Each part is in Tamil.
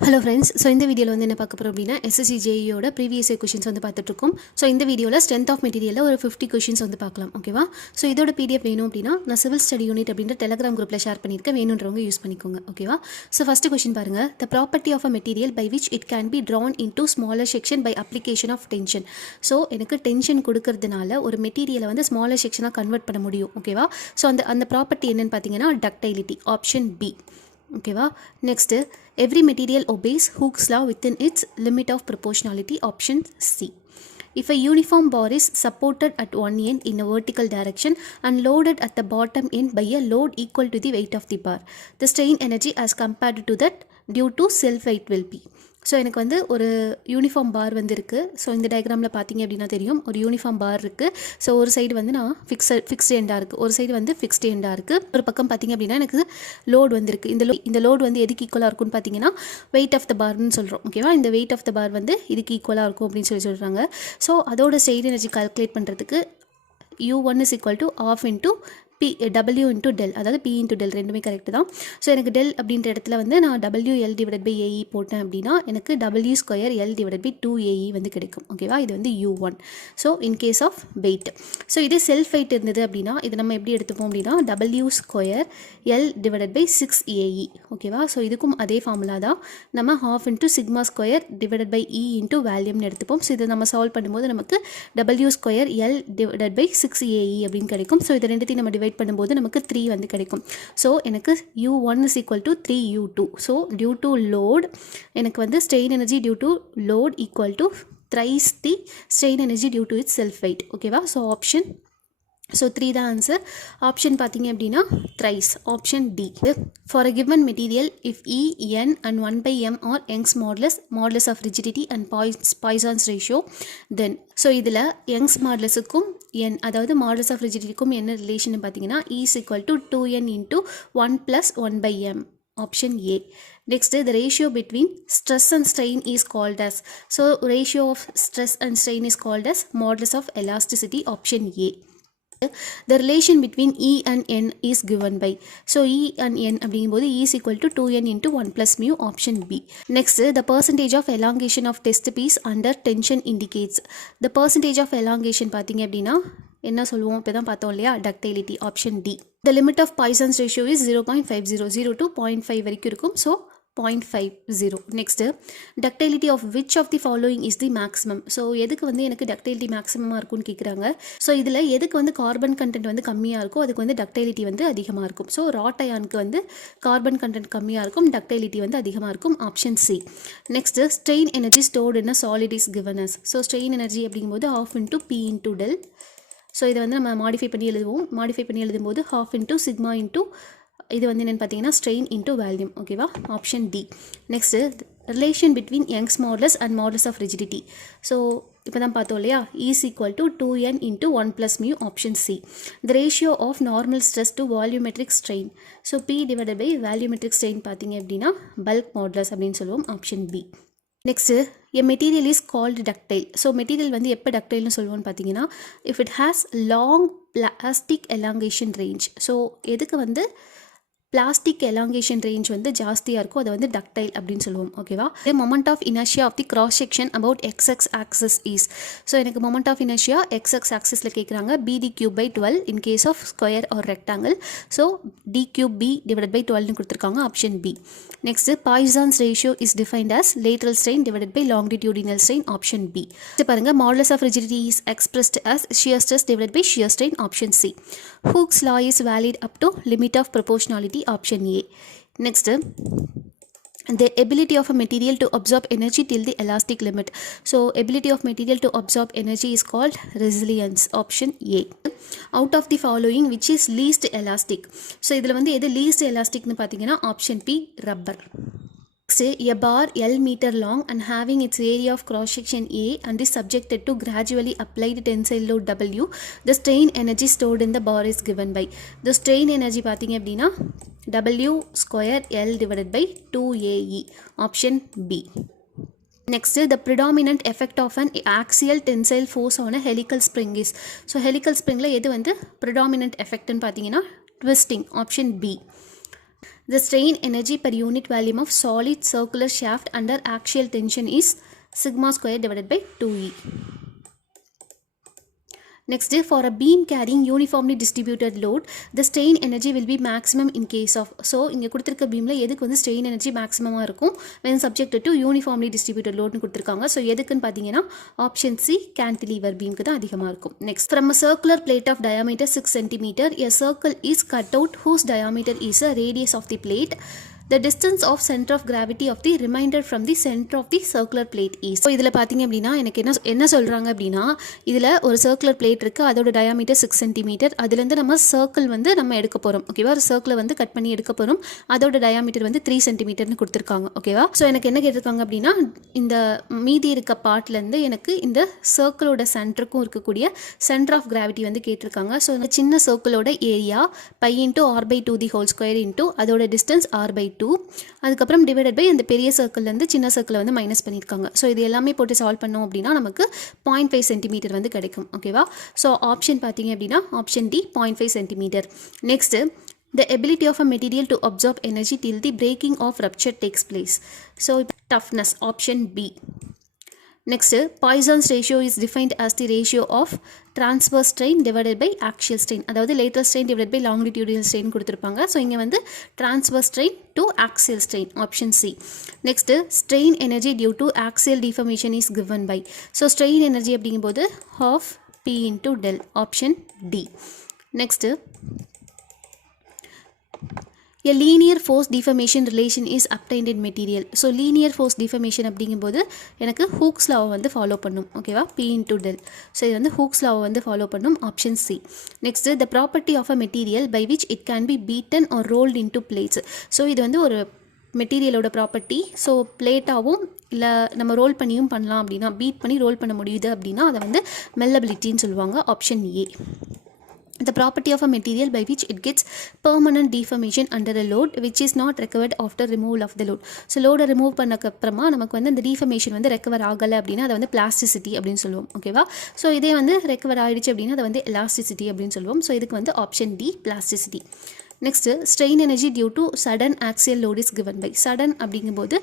Hello friends, so in the video வந்து என்ன பார்க்க போறோம் அப்படினா SSC JDO previous year questions வந்து பார்த்துட்டு இருக்கோம். So இந்த வீடியோல strength of material ஒரு 50 questions வந்து பார்க்கலாம். ஓகேவா? So இதோட PDF வேணும் அப்படினா நான் civil study unit அப்படிங்கற Telegram groupல ஷேர் பண்ணிருக்கேன். வேணும்ன்றவங்க யூஸ் பண்ணிக்கோங்க. ஓகேவா? So first question பாருங்க. The property of a material by which it can be drawn into smaller section by application of tension. So எனக்கு tension கொடுக்கிறதுனால ஒரு மெட்டீரியலை வந்து smaller sectionா கன்வர்ட் பண்ண முடியும். ஓகேவா? So அந்த ப்ராப்பர்ட்டி என்னன்னு பாத்தீங்கன்னா ductility option B. ஓகேவா? Next every material obeys Hooke's law within its limit of proportionality option C. If a uniform bar is supported at one end in a vertical direction and loaded at the bottom end by a load equal to the weight of the bar, the strain energy as compared to that due to self weight will be. So எனக்கு வந்து ஒரு யூனிஃபார்ம் பார் வந்து இருக்குது. ஸோ இந்த டயக்ராமில் பார்த்தீங்க அப்படின்னா தெரியும், ஒரு யூனிஃபார்ம் பார் இருக்குது. ஸோ ஒரு சைடு வந்து நான் ஃபிக்ஸ்டு எண்டாக இருக்குது, ஒரு சைடு வந்து ஃபிக்ஸ்டு எண்டாக இருக்குது. ஒரு பக்கம் பார்த்தீங்க அப்படின்னா எனக்கு லோட் வந்துருக்கு. இந்த லோட் வந்து எதுக்கு ஈக்குவலாக இருக்கும்னு பார்த்தீங்கன்னா வெயிட் ஆஃப் த பார்னு சொல்கிறோம். ஓகேவா? இந்த வெயிட் ஆஃப் த பார் வந்து இதுக்கு ஈக்குவலாக இருக்கும் அப்படின்னு சொல்கிறாங்க. ஸோ அதோட ஸ்ட்ரெயின் எனர்ஜி கால்குலேட் பண்ணுறதுக்கு U1 is equal to half into W into del, அதாவது P into del ரெண்டுமே கரெக்ட் தான். ஸோ எனக்கு del அப்படின்ற இடத்துல வந்து நான் WL divided by AE போட்டேன் அப்படின்னா எனக்கு W square L divided by 2AE வந்து கிடைக்கும். ஓகேவா? இது வந்து U1. So in case of weight, so இதே செல்ஃப் வெயிட் இருந்தது அப்படின்னா இது நம்ம எப்படி எடுத்துப்போம் அப்படின்னா W square L divided by 6AE. ஓகேவா? ஸோ இதுக்கும் அதே ஃபார்முலா தான். நம்ம half into sigma square divided by E into வேல்யூம்னு எடுத்துப்போம். ஸோ இதை நம்ம சால்வ் பண்ணும்போது நமக்கு W square L divided by 6AE அப்படின்னு கிடைக்கும். ஸோ இது ரெண்டுத்தையும் நம்ம பண்ணும்போது நமக்கு 3 வந்து கிடைக்கும். ஸோ எனக்கு U1 is equal to 3U2. So due to load எனக்கு வந்து strain energy due to load equal to thrice the strain energy due to its self weight. ஓகேவா? ஸோ ஆப்ஷன், ஸோ 3 தான் ஆன்சர். ஆப்ஷன் பார்த்தீங்க அப்படின்னா thrice, option D. For a given material, if E, N and 1 by M are Young's modulus of rigidity and Poisson's ratio, then so இதில் Young's modulusuக்கும் N, அதாவது modulus of rigidityக்கும் என்ன ரிலேஷன் பார்த்தீங்கன்னா E is equal to 2N into 1 plus 1 by M. Option A. Next, the ratio between stress and strain is called as, so ratio of stress and strain is called as modulus of elasticity. Option A. The relation between E and N is given by, so E and N அப்படிங்கும்போது E is equal to 2N into 1 plus mu. Option B. Next, the percentage of elongation of test piece under tension indicates, the percentage of elongation பார்த்தீங்க அப்படின்னா என்ன சொல்லுவோம், இப்போ தான் பார்த்தோம் இல்லையா, ductility. Option D. The limit of Poisson's ratio is 0.50, 0 to 0.5 வரைக்கும் இருக்கும். So 0.50. Next, ductility of which of the following is the maximum? So எதுக்கு வந்து எனக்கு ductility மேக்ஸிமமாக இருக்கும்னு கேட்குறாங்க. ஸோ இதில் எதுக்கு வந்து கார்பன் கண்டென்ட் வந்து கம்மியாக இருக்கும் அதுக்கு வந்து ductility வந்து அதிகமாக இருக்கும். ஸோ ராட் அயானுக்கு வந்து கார்பன் கண்டென்ட் கம்மியாக இருக்கும், ductility வந்து அதிகமாக இருக்கும். Option C. Next, strain energy stored in a solid is given as, so strain energy அப்படிங்கும்போது half into P into del. So இதை வந்து நம்ம மாடிஃபை பண்ணி எழுதுவோம். மாடிஃபை பண்ணி எழுதும்போது half into sigma into இது வந்து என்னென்னு பார்த்தீங்கன்னா strain into volume. ஓகேவா? Option D. Next, relation between Young's modulus and modulus of rigidity. So இப்போ தான் பார்த்தோம் இல்லையா, E is equal to 2N into 1 plus mu. Option C. The ratio of normal stress to volumetric strain. So P divided by volumetric strain பார்த்தீங்க அப்படின்னா bulk modulus அப்படின்னு சொல்லுவோம். Option B. Next, a material is called ductile. So material வந்து எப்போ டக்டைல்னு சொல்லுவோம்னு பார்த்தீங்கன்னா if it has long plastic elongation range. So எதுக்கு வந்து பிளாஸ்டிக் எலாங்கேஷன் ரேஞ்ச் வந்து ஜாஸ்தியாக இருக்கும் அதை வந்து டக்டைல் அப்படின்னு சொல்லுவோம். ஓகேவா? the moment of inertia of the cross section about xx axis is, so எனக்கு moment of inertia xx axisல கேட்குறாங்க. b d cube by 12 in case of square or rectangle. So d cube b divided by 12னு கொடுத்துருக்காங்க. Option B. Next, Poisson's ratio is defined as lateral strain divided by longitudinal strain. Option B. பாருங்க, modulus of rigidity is expressed as shear stress divided by shear strain. Option C. Hooke's law is valid up to limit of proportionality. Option A. Next, the ability of a material to absorb energy till the elastic limit. So ability of material to absorb energy is called resilience. Option A. Out of the following which is least elastic? So இதில் வந்து எது least elastic னு பார்த்தீங்கன்னா option P, rubber. Say a bar L meter long and having its area of cross section A and is subjected to gradually applied tensile load W. The strain energy stored in the bar is given by, the strain energy பார்த்தீங்க அப்படின்னா W square L divided by 2AE. Option B. Next, the predominant effect of an axial tensile force on a helical spring is, so helical springல எது வந்து predominant effect னு பார்த்தீங்கன்னா twisting. Option B. The strain energy per unit volume of solid circular shaft under axial tension is sigma square divided by 2e. Next, for a beam carrying uniformly distributed load, the strain energy will be maximum in case of. So, இங்க கொடுத்திருக்க beamல எதுக்கு வந்து strain energy maximum இருக்கும் when subjected to uniformly distributed load னு கொடுத்திருக்காங்க. So, எதுக்குன்னு பார்த்தீங்கன்னா option C cantilever beamக்கு தான் அதிகமாக இருக்கும். Next, from a circular plate of diameter 6 cm, a circle is cut out whose diameter is a radius of the plate. The distance of center of gravity of the remainder from the center of the circular plate is. So இதில் பார்த்தீங்க அப்படின்னா எனக்கு என்ன சொல்கிறாங்க அப்படின்னா இதில் ஒரு circular plate இருக்குது, அதோட diameter 6 cm. அதுலேருந்து நம்ம circle வந்து நம்ம எடுக்க போகிறோம். ஓகேவா, ஒரு circle வந்து கட் பண்ணி எடுக்க போகிறோம். அதோட diameter வந்து 3 cm கொடுத்துருக்காங்க. ஓகேவா, ஸோ எனக்கு என்ன கேட்டிருக்காங்க அப்படின்னா இந்த மீதி இருக்க பார்ட்லேருந்து எனக்கு இந்த சர்க்கிளோட சென்டருக்கும் இருக்கக்கூடிய சென்டர் ஆஃப் கிராவிட்டி வந்து கேட்டிருக்காங்க. ஸோ இந்த சின்ன சர்க்கிளோட area pi into r by 2 the whole square into அதோட டிஸ்டன்ஸ் ஆர் பை 2, அதுக்கப்புறம் டிவைடட் பை அந்த பெரிய சர்க்கிள்லேருந்து சின்ன சர்க்கிளை வந்து மைனஸ் பண்ணியிருக்காங்க. ஸோ இது எல்லாமே போட்டு சால்வ் பண்ணோம் அப்படின்னா நமக்கு 0.5 சென்டிமீட்டர் வந்து கிடைக்கும். ஓகேவா, ஸோ ஆப்ஷன் பார்த்தீங்க அப்படின்னா option D 0.5 centimetre. Next, the ability of a material to absorb energy till the breaking of rupture takes place. So toughness, option B. Next, Poisson's ratio is defined as the ratio of transverse strain divided by axial strain. அதாவது lateral strain divided by longitudinal strain கொடுத்திருப்பாங்க. ஸோ இங்கே வந்து transverse strain to axial strain, option C. Next, strain energy due to axial deformation is given by. So strain energy அப்படிங்கும்போது half P into del, option D. Next, a linear force deformation relation is obtained in material. So linear force deformation அப்படிங்கும்போது எனக்கு Hooke's law வந்து ஃபாலோ பண்ணும். ஓகேவா, P into del. ஸோ இது வந்து Hooke's law வந்து ஃபாலோ பண்ணும், option C. Next, the property of a material by which it can be beaten or rolled into plates. So இது வந்து ஒரு மெட்டீரியலோட ப்ராப்பர்ட்டி. ஸோ பிளேட்டாகவும் இல்லை நம்ம ரோல் பண்ணியும் பண்ணலாம் அப்படின்னா, பீட் பண்ணி ரோல் பண்ண முடியுது அப்படின்னா அதை வந்து மெல்லபிலிட்டின்னு சொல்லுவாங்க, option A. The property of a material by which it gets permanent deformation under a load which is not recovered after removal of the load. So load remove பண்ணக்கப்புறமா நமக்கு வந்து இந்த deformation வந்து recover ஆகலை அப்படின்னா அதை வந்து plasticity அப்படின்னு சொல்லுவோம். ஓகேவா, ஸோ இதே வந்து recover ஆகிடுச்சு அப்படின்னா அதை வந்து elasticity அப்படின்னு சொல்லுவோம். ஸோ இதுக்கு வந்து option D plasticity. Next, strain energy due to sudden axial load is given by. sudden அப்படிங்கும்போது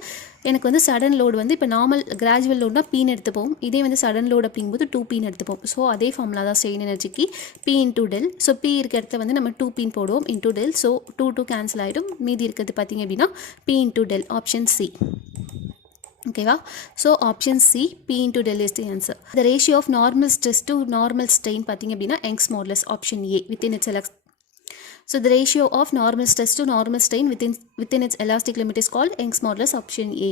எனக்கு வந்து சடன் லோடு வந்து இப்போ நார்மல் கிராஜுவல் லோட்னா பீன்னு எடுத்துப்போம், இதே வந்து சடன் லோடு அப்படிங்கும்போது 2 பீன்னு எடுத்துப்போம். ஸோ அதே ஃபார்முலா தான் strain எனர்ஜிக்கு, P into del. So P இருக்க இடத்துல வந்து நம்ம 2 பீன் போடுவோம், இன்டூ டெல். ஸோ 2 கேன்சல் ஆகிடும், மீதி இருக்கிறது பார்த்தீங்க அப்படின்னா P into del, option C. ஓகேவா, so option C P into del is the answer. The ratio of normal stress to normal strain பார்த்தீங்க அப்படின்னா Young's modulus, option A, within its எலக்ஸ். So the ratio of normal stress to normal strain within its elastic limit is called Young's modulus, option A.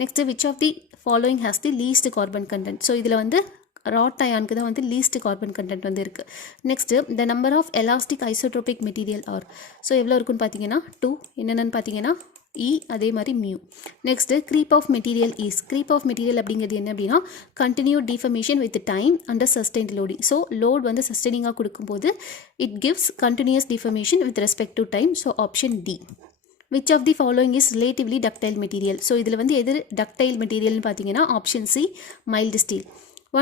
Next, which of the following has the least carbon content? So இதில் வந்து ராட் அயானுக்கு தான் வந்து லீஸ்ட் கார்பன் கண்டென்ட் வந்து இருக்குது. Next, the number of elastic isotropic material are. So எவ்வளோ இருக்குன்னு பார்த்தீங்கன்னா 2. என்னென்னு பார்த்தீங்கன்னா E, அதே மாதிரி mu. Next, creep of material is. creep of material அப்படிங்கிறது என்ன அப்படின்னா continued deformation with time under sustained loading. So load வந்து சஸ்டெயினிங்காக கொடுக்கும்போது it gives continuous deformation with respect to time. So option D. which of the following is relatively ductile material? So இதில் வந்து எது ductile materialனு பார்த்தீங்கன்னா option C mild steel.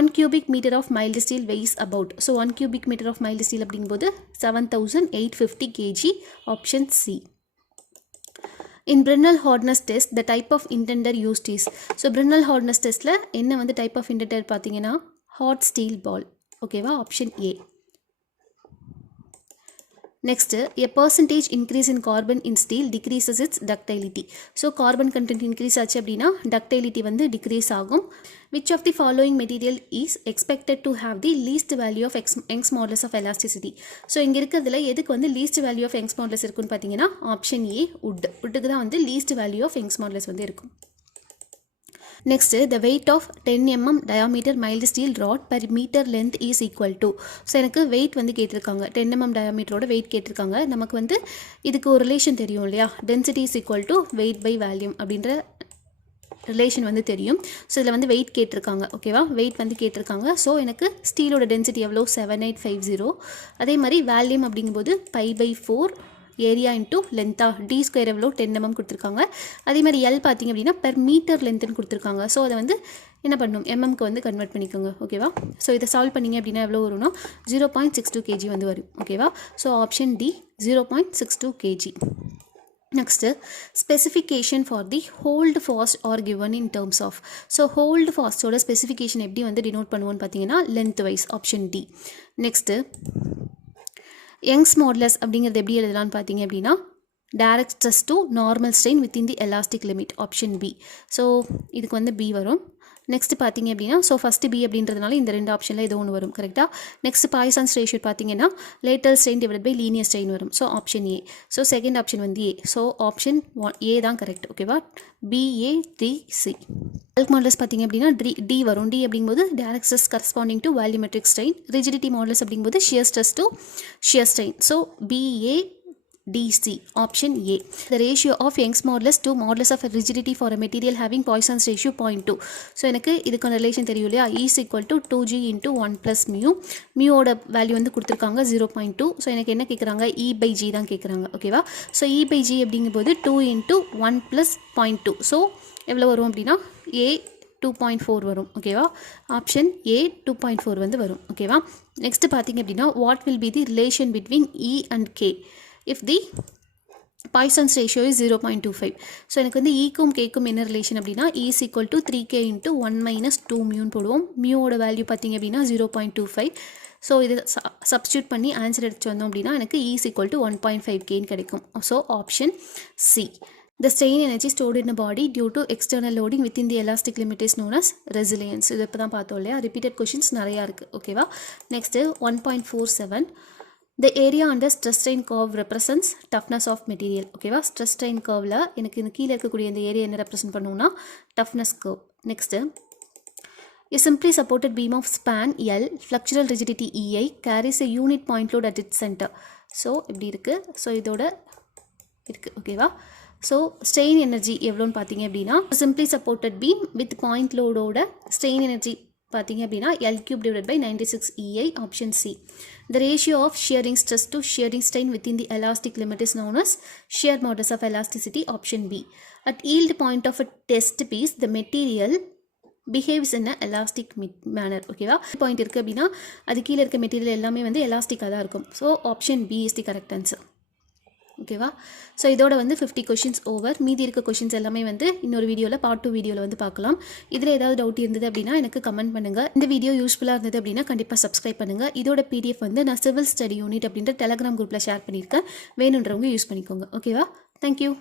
1 cubic meter of mild steel weighs about. So 1 cubic meter of mild steel அப்படிங்கும்போது 7850 kg, option C. In Brinell hardness test, the type of indenter used is. So Brinell hardness testல என்ன வந்து type of indenter பார்த்தீங்கன்னா hot steel ball. ஓகேவா, option A. Next, a percentage increase in carbon in steel decreases its ductility. So carbon content increase ஆச்சு அப்படின்னா ductility வந்து decrease ஆகும். Which of the following material is expected to have the least value of Young's modulus of elasticity? So இங்கே இருக்கிறதுல எதுக்கு வந்து least value of Young's modulus இருக்குன்னு பார்த்தீங்கன்னா ஆப்ஷன் ஏ wood. woodக்கு தான் வந்து least value of Young's modulus வந்து இருக்கும். Next, the weight of 10 mm diameter mild steel rod per meter length is equal to. So எனக்கு வெயிட் வந்து கேட்டிருக்காங்க, 10 mm டயாமீட்டரோட வெயிட் கேட்டிருக்காங்க. நமக்கு வந்து இதுக்கு ஒரு ரிலேஷன் தெரியும் இல்லையா, density is equal to weight by volume அப்படின்ற ரிலேஷன் வந்து தெரியும். ஸோ இதில் வந்து வெயிட் கேட்டிருக்காங்க. ஓகேவா, வெயிட் வந்து கேட்டிருக்காங்க. ஸோ எனக்கு ஸ்டீலோட டென்சிட்டி எவ்வளோ 7850. அதே மாதிரி வேல்யூம் அப்படிங்கும்போது π/4 ஏரியா இன்ட்டு லென்த்தா டி ஸ்கொயர் எவ்வளோ 10 mm கொடுத்துருக்காங்க. அதே மாதிரி எல் பார்த்திங்க அப்படின்னா பெர் மீட்டர் லென்த்துன்னு கொடுத்துருக்காங்க. ஸோ அதை வந்து என்ன பண்ணணும், எம்எம்க்கு வந்து கன்வெர்ட் பண்ணிக்கோங்க. ஓகேவா, ஸோ இதை சால்வ் பண்ணிங்க அப்படின்னா எவ்வளோ வரும்னா 0.62 kg வந்து வரும். ஓகேவா, so option D 0.62 kg. Next specification for the hold fast are given in terms of. So hold ஃபாஸ்ட்டோட ஸ்பெசிஃபிகேஷன் எப்படி வந்து டினோட் பண்ணுவோன்னு பார்த்தீங்கன்னா length wise, option D. Next Young's modulus அப்படிங்கிறது எப்படி எழுதலான்னு பார்த்தீங்க அப்படின்னா direct stress to normal strain within the elastic limit, option B. So இதுக்கு வந்து B வரும். நெக்ஸ்ட் பார்த்தீங்க அப்படின்னா ஸோ ஃபஸ்ட்டு பி அப்படின்றதுனால இந்த ரெண்டு ஆப்ஷனில் ஏதோ ஒன்று வரும் கரெக்டாக. நெக்ஸ்ட் பாய்சன்ஸ் ரேஷியோ பார்த்தீங்கன்னா lateral strain divide by linear strain வரும். So option A. So second option வந்து ஏ. ஸோ ஆப்ஷன் ஏ தான் கரெக்ட். ஓகேவா, BA3C. பல்க் மாடல்ஸ் பார்த்தீங்க அப்படின்னா டி வரும். டி அப்படிங்கும்போது direct stress corresponding to volumetric strain. Rigidity models அப்படிங்கும்போது shear stress to shear strain. So BA/DC, option A. The ratio of Young's modulus to modulus of rigidity for a material having Poisson's ratio 0.2. So எனக்கு இதுக்கான ரிலேஷன் தெரியும் இல்லையா, is equal to 2G into 1 plus mu. மியூவோட value வந்து கொடுத்துருக்காங்க 0.2. ஸோ எனக்கு என்ன கேட்குறாங்க, E/G தான் கேட்குறாங்க. ஓகேவா, ஸோ E/G அப்படிங்கும்போது 2 into 1 plus 0.2. ஸோ எவ்வளோ வரும் அப்படின்னா A 2.4 வரும். ஓகேவா, ஆப்ஷன் A 2.4 வந்து வரும். ஓகேவா, நெக்ஸ்ட் பார்த்தீங்க அப்படின்னா what will be the relation between E and K if the Poisson's ratio is 0.25. So எனக்கு வந்து ஈக்கும் கேக்கும் என்ன ரிலேஷன் அப்படின்னா E is equal to 3K into 1 minus 2 மியூன்னு போடுவோம். மியூவோட வேல்யூ பார்த்தீங்க அப்படின்னா 0.25. ஸோ இது சப்ஸ்டியூட் பண்ணி ஆன்சர் எடுத்து வந்தோம் அப்படின்னா எனக்கு E is equal to 1.5Kன்னு கிடைக்கும். So option C. The strain energy stored in a body due to external loading within the elastic limit is known as resilience. இது இப்போ தான் பார்த்தோம் இல்லையா, ரிப்பீட்டட் கொஷின்ஸ் நிறையா இருக்குது. ஓகேவா, next 1.47. The area under stress strain curve represents toughness of material. ஓகேவா, ஸ்ட்ரெஸ் ஸ்ட்ரெயின் கர்வில் எனக்கு இந்த கீழே இருக்கக்கூடிய இந்த ஏரியா என்ன ரெப்ரசென்ட் பண்ணுவோம்னா toughness curve. Next a simply supported beam of span L, flexural rigidity EI, carries a unit point load at its center. So இப்படி இருக்குது. ஸோ இதோட இருக்குது. ஓகேவா, ஸோ ஸ்ட்ரெயின் எனர்ஜி எவ்வளோன்னு பார்த்தீங்க அப்படின்னா simply supported beam with point லோடோட ஸ்ட்ரெயின் எனர்ஜி பார்த்தீங்க அப்படின்னா L³ divided by 96 EI, option C. The ratio of shearing stress to shearing strain within the elastic limit is known as shear modulus of elasticity, option B. At yield point of a test piece, the material behaves in a elastic manner. ஓகேவா, பாயிண்ட் இருக்குது அப்படின்னா அது கீழே இருக்க மெட்டீரியல் எல்லாமே வந்து எலாஸ்டிக்காக தான் இருக்கும். So option B is the correct answer. ஓகேவா, ஸோ இதோட வந்து 50 கொஷின்ஸ் ஓவர். மீதி இருக்க கொஷின்ஸ் எல்லாமே வந்து இன்னொரு வீடியோவில் பார்ட் 2 வீடியோவில் வந்து பார்க்கலாம். இதில் ஏதாவது டவுட் இருந்தது அப்படின்னா எனக்கு கமெண்ட் பண்ணுங்கள். இந்த வீடியோ யூஸ்ஃபுல்லாக இருந்தது அப்படின்னா கண்டிப்பாக சப்ஸ்கிரைப் பண்ணுங்கள். இதோட PDF வந்து நான் சிவில் ஸ்டடி யூனிட் அப்படின்ற டெலகிராம் குரூப்பில் ஷேர் பண்ணியிருக்கேன். வேணுன்றவங்க யூஸ் பண்ணிக்கோங்க. ஓகேவா, தேங்க்யூ.